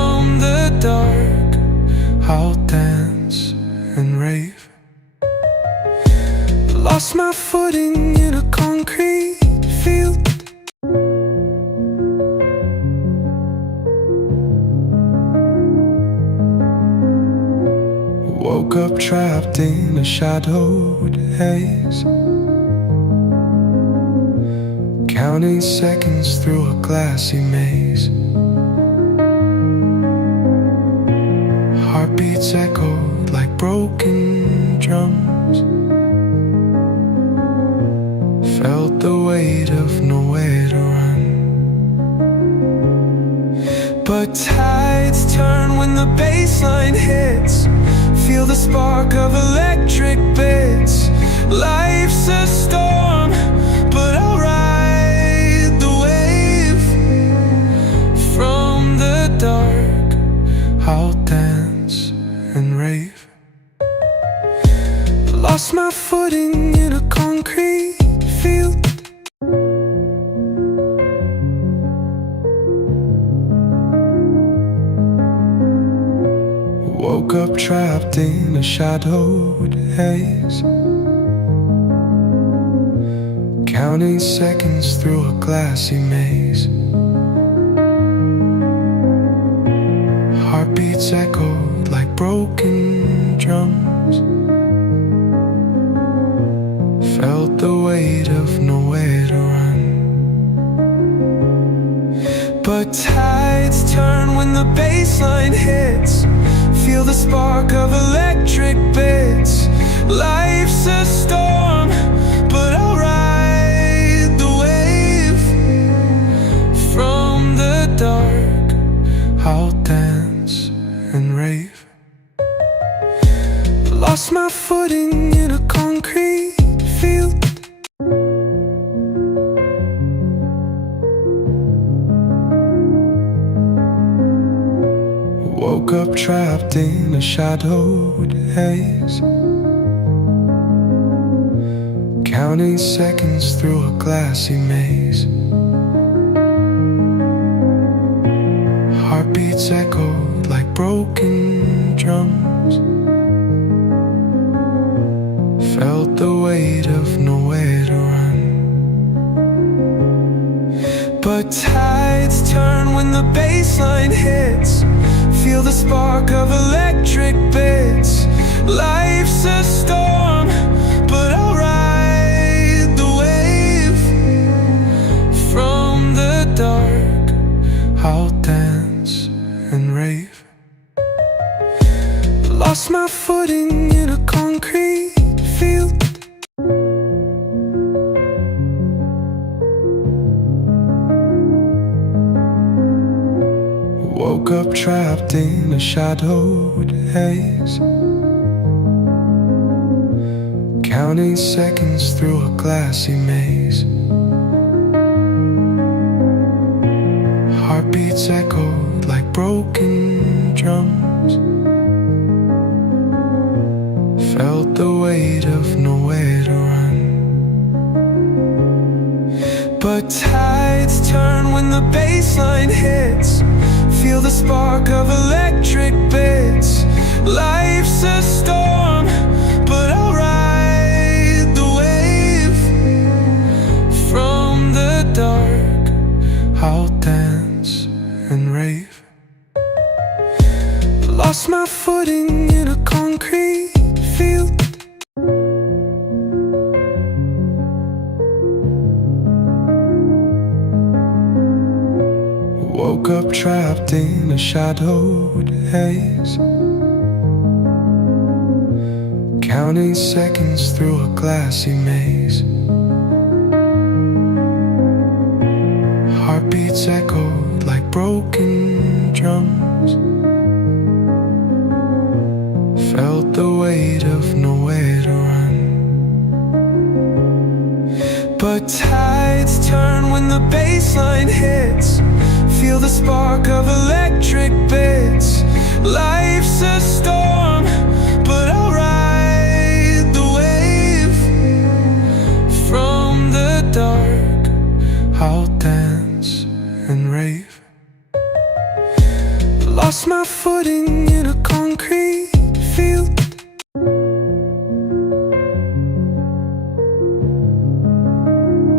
concrete field. Woke up trapped in a shadowed haze, counting seconds through a glassy maze. Heartbeats echoed like broken drums, felt the weight of nowhere to run. But tides turn when the baseline hits, feel the spark of electric bits. Life's a storm, but I'll ride the wave. From the dark, I'll dance and rave. Lost my footing in a concrete field. Woke up trapped in a shadowed haze, counting seconds through a glassy maze. Heartbeats echoed like broken drums, felt the weight of nowhere to run. But tides turn when the baseline hits, feel the spark of electric bits. Life's a storm, but I'll ride the wave. From the dark, I'll dance and rave. Lost my footing in a concrete field. Woke up trapped in a shadowed haze, counting seconds through a glassy maze. Heartbeats echoed like broken drums, felt the weight of nowhere to run. But tides turn when the baseline hits, feel the spark of electric bits. Life's a storm, but I'll ride the wave. From the dark, I'll dance and rave. Lost my footing in a concrete field. Woke up trapped in a shadowed haze, counting seconds through a glassy maze. Heartbeats echoed like broken drums, felt the weight of nowhere to run. But tides turn when the baseline hits, feel the spark of electric bits. Life's a storm, but I'll ride the wave. From the dark, I'll dance and rave. Lost my footing in a concrete field. Woke up trapped in a shadowed haze, counting seconds through a glassy maze. Heartbeats echoed like broken drums, felt the weight of nowhere to run. But tides turn when the baseline hits, feel the spark of electric bits. Life's a storm, but I'll ride the wave. From the dark, I'll dance and rave. Lost my footing in a concrete field.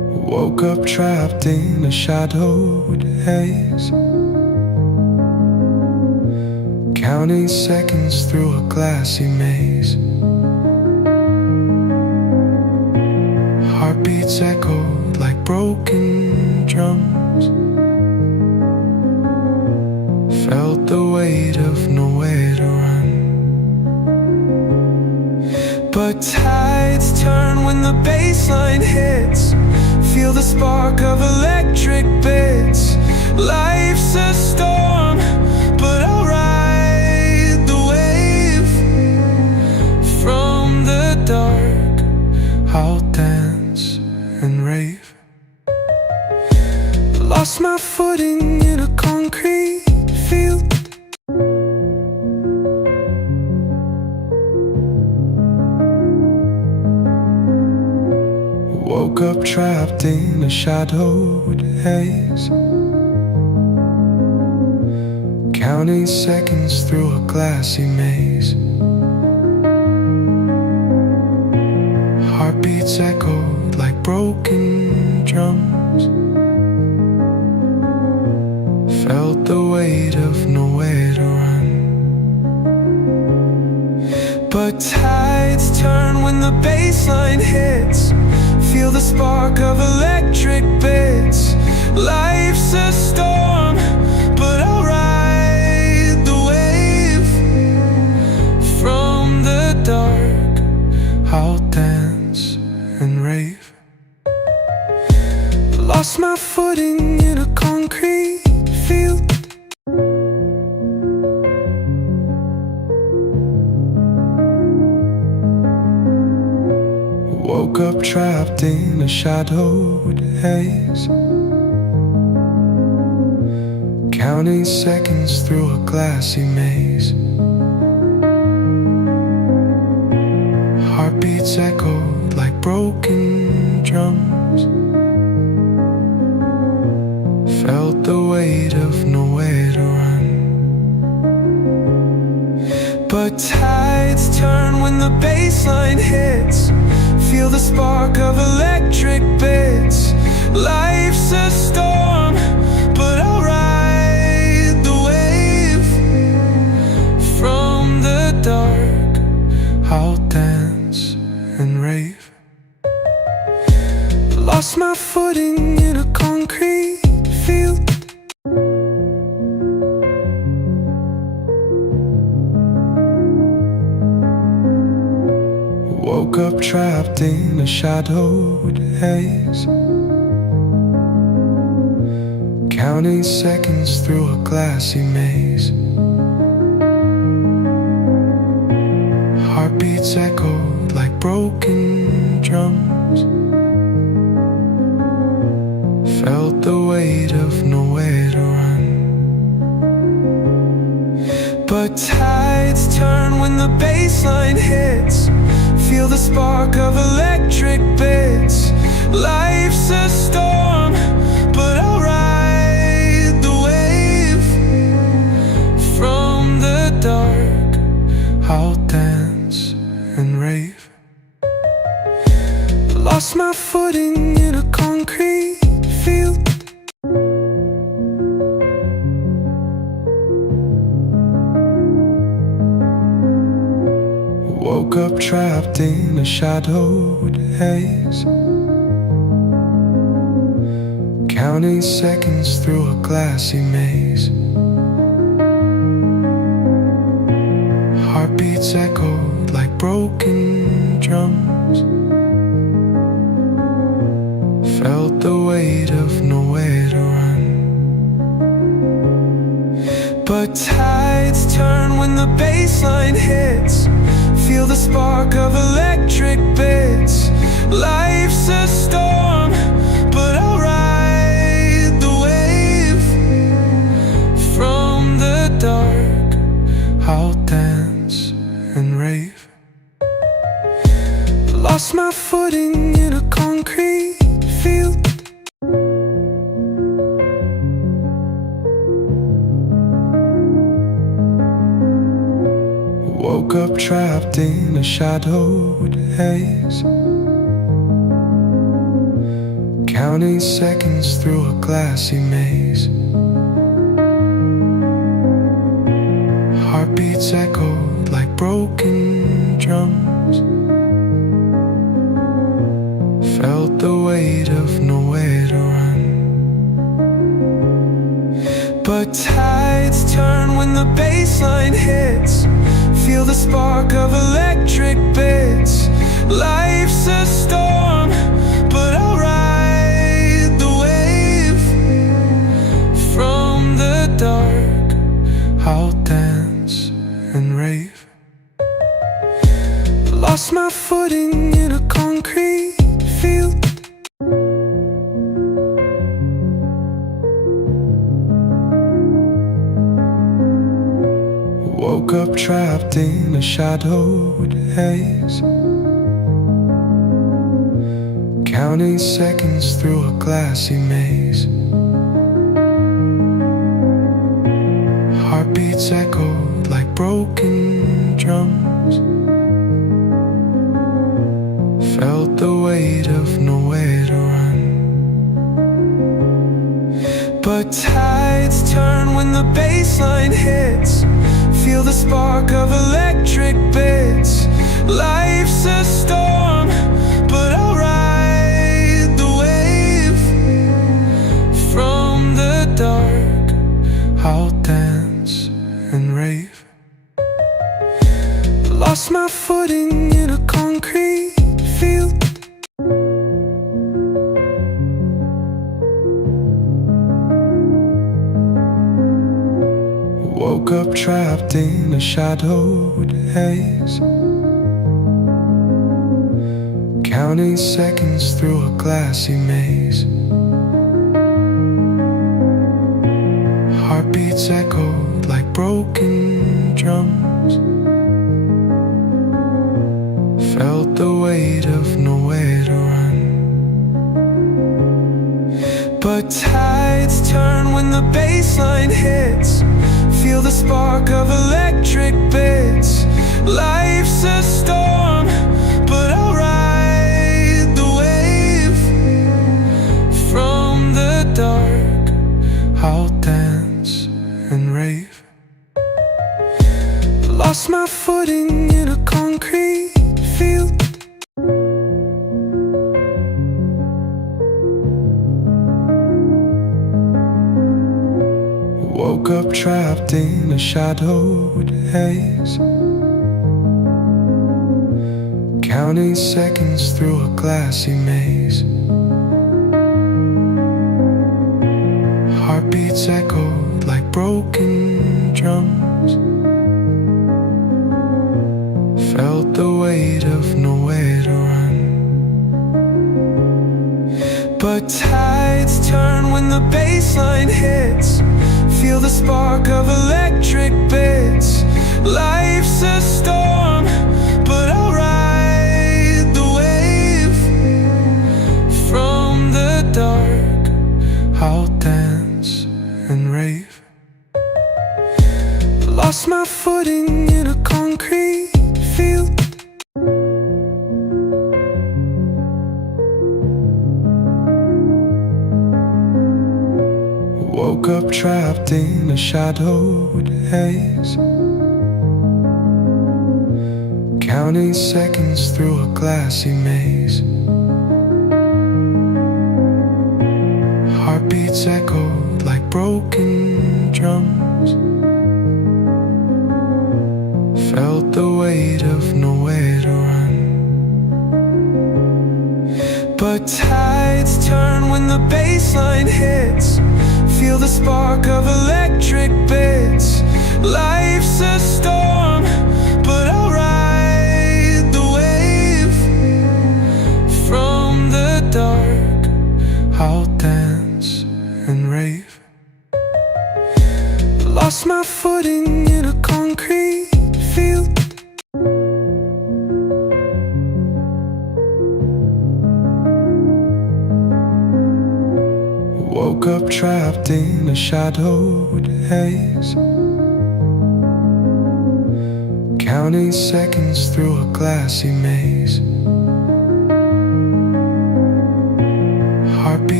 Woke up trapped in a shadowed haze, counting seconds through a glassy maze. Heartbeats echoed like broken drums, felt the weight of nowhere to run. But tides turn when the baseline hits, feel the spark of electric bits. Life's a storm, but I'll ride the wave. From the dark, I'll dance and rave. Lost my footing in a concrete field, woke up trapped in a shadowed haze, counting seconds through a glassy maze. Heartbeats echoed like broken drums, felt the weight of nowhere to run. But tides turn when the baseline hits, feel the spark of electric bits. Life's a storm, but I'll ride the wave. From the dark, I'll dance and rave. Lost my footing in a concrete field, woke up trapped in a shadowed haze, counting seconds through a glassy maze. Heartbeats echoed like broken drums, felt the weight of nowhere to run. But tides turn when the baseline hits, feel the spark of electric bits. Life's a storm, but I'll ride the wave. From the dark, I'll dance and rave. Lost my footing in a concrete field, woke up trapped in a shadowed haze, counting seconds through a glassy maze. Heartbeats echoed like broken drums, felt the weight of nowhere to run. But tides turn when the baseline hits, feel the spark of electric bits. Life's a storm, but I'll ride the wave. From the dark, I'll dance and rave. Lost my footing in a concrete field, woke up trapped in a shadowed haze, counting seconds through a glassy maze. Heartbeats echoed like broken drums, felt the weight of nowhere to run. But tides turn when the baseline hits, feel the spark of electric bits. Life's a storm, but I'll ride the wave. From the dark, I'll dance and rave. Lost my footing in a concrete field, woke up trapped in a shadowed haze, counting seconds through a glassy maze. Heartbeats echoed like broken drums. Felt the weight of nowhere to run. But tides turn when the baseline hits. Feel the spark of electric bits. Life's a storm, but I'll ride the wave. From the dark, I'll dance and rave. Lost my footing in a concrete field. Woke up trapped in a shadowed haze, counting seconds through a glassy maze. Heartbeats echoed like broken drums. Felt the weight of nowhere to run. But tides turn when the baseline hits. Feel the spark of electric bits. Life's a storm, but I'll ride the wave. From the dark, I'll dance and rave. Lost my footing in a concrete field. Woke up trapped in a shadowed haze, counting seconds through a glassy maze. Heartbeats echoed like broken drums. Felt the weight of nowhere to run. But tides turn when the baseline hits. Feel the spark of electric bits. Life's a storm, but I'll ride the wave. From the dark, I'll dance and rave. Lost my footing in a concrete field. Woke up trapped in a shadowed haze, counting seconds through a glassy maze. Heartbeats echoed like broken drums. Felt the weight of nowhere to run. But tides turn when the baseline hits. Feel the spark of electric bits. Life's a storm, but I'll ride the wave. From the dark, I'll dance and rave. Lost my footing in a concrete field. Woke up trapped in a shadowed haze, counting seconds through a glassy maze. Heartbeats echoed like broken drums. Felt the weight of nowhere to run. But tides turn when the baseline hits. Feel the spark of electric bits. Life's a storm, but I'll ride the wave. From the dark, I'll dance and rave. Lost my footing in a concrete field. Woke up trapped in a shadowed haze, counting seconds through a glassy maze. Heartbeat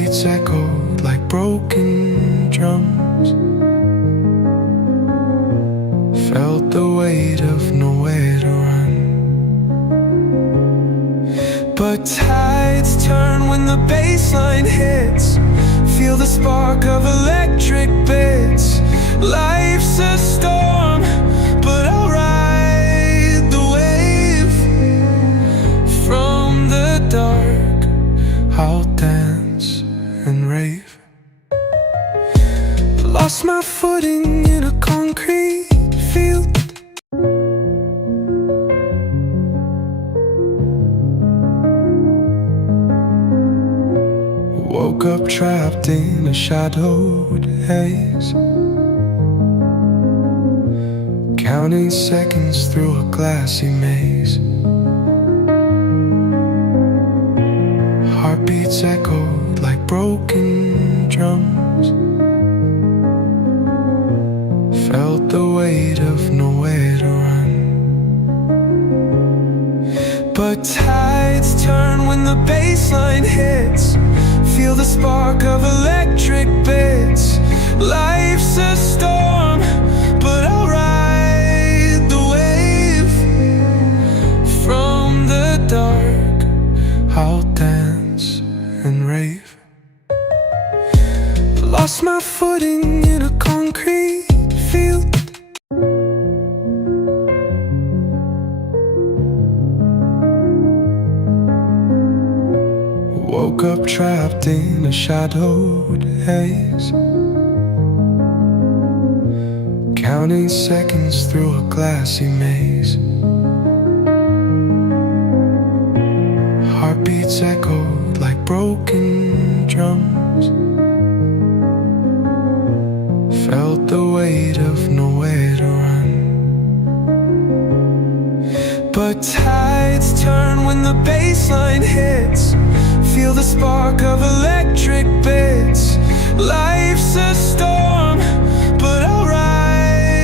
Heartbeats echoed like broken drums. Felt the weight of nowhere to run. But tides turn when the bass line hits. Feel the spark of electric bits. Life's a storm, but I'll ride the wave. From the dark, I'll dance and rave. Lost my footing in a concrete field. Woke up trapped in a shadowed haze, counting seconds through a glassy maze. Heartbeats echoed like broken drums. Felt the weight of nowhere to run. But tides turn when the bass line hits. Feel the spark of electric bits. Life's a storm, but I'll ride the wave. From the dark, I'll dance and rave. Lost my footing in a concrete field. Woke up trapped in a shadowed haze, counting seconds through a glassy maze. Heartbeats echoed like broken drums. Felt the weight of nowhere to run. But tides turn when the bass line hits. Feel the spark of electric bits. Life's a storm,